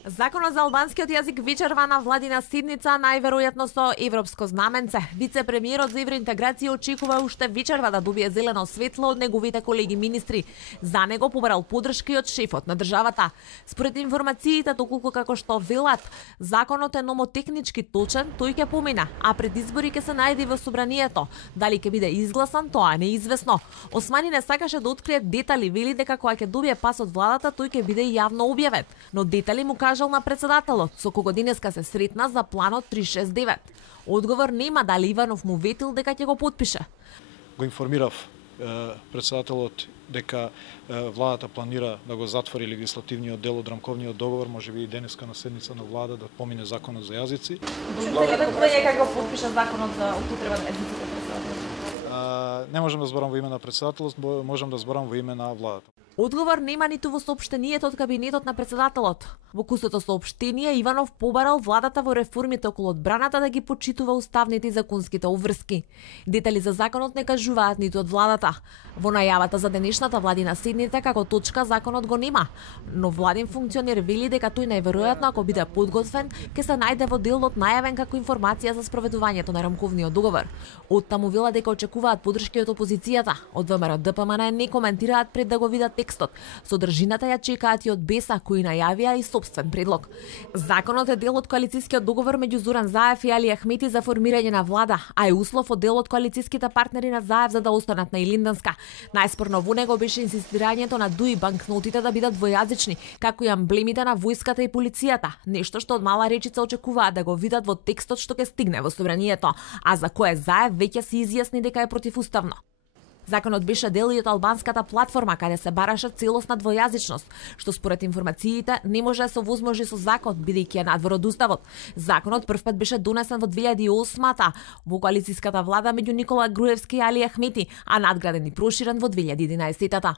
Законот за албанскиот јазик вечерва на владина седница, најверојатно со европско знаменце. Вице-премиерот за евроинтеграција очекува уште вечерва да добие зелено светло од неговите колеги министри. За него побарал подршка и од шефот на државата. Според информациите, доколку како што велат, законот е номотехнички точен, тој ќе помина, а пред избори ќе се најде во собранието. Дали ќе биде изгласан, тоа е неизвестно. Османи не сакаше да открие детали, вели дека кога ќе добие пас од владата, тој ќе биде јавно објавен, но детали му кажал на председателот, со кого денеска се сретна за планот 369. Одговор нема дали Иванов му ветил дека ќе го потпише. Го информирав председателот дека владата планира да го затвори легислативниот дел од рамковниот договор, можеби и денеска на седница на влада да помине законот за јазици. Дали како потпише законот за употреба на езиците? Не можам да зборам во име на председателот, можам да зборам во име на владата. Одговор нема ниту во соопштенијето од кабинетот на председателот. Во кусото соопштение Иванов побарал владата во реформите околу одбраната да ги почитува уставните и законските обврски. Детали за законот не кажуваат ниту од владата. Во најавата за денешната владина седница како точка законот го нема, но владин функционер вели дека тој најверојатно ако биде подготвен ќе се најде во делот најавен како информација за спроведувањето на рамковниот договор. Оттаму вела дека очекуваат подршка од опозицијата. Од ВМРО ДПМН не коментираат пред да го видат текстот. Содржината ја чекаат и од БЕСА кои најавија и собствен предлог. Законот е дел од коалицијскиот договор меѓу Зоран Заев и Али Ахмети за формирање на влада, а е услов од дел од коалицијските партнери на Заев за да останат на Илинденска. Најспорно во него беше инсистирањето на дуи банкнотите да бидат двојазични, како и амблемите на војската и полицијата, нешто што од мала речица очекуваат да го видат во текстот што ќе стигне во собранието, а за кое Заев веќе се изјасни дека е противуставно. Законот беше дел и од албанската платформа, каде се бараше целосна двојазичност, што според информациите не може да се овозможи со закон, бидејќи е надвор од уставот. Законот првпат беше донесен во 2008-та во коалицијската влада меѓу Никола Груевски и Али Ахмети, а надграден и проширен во 2011-та.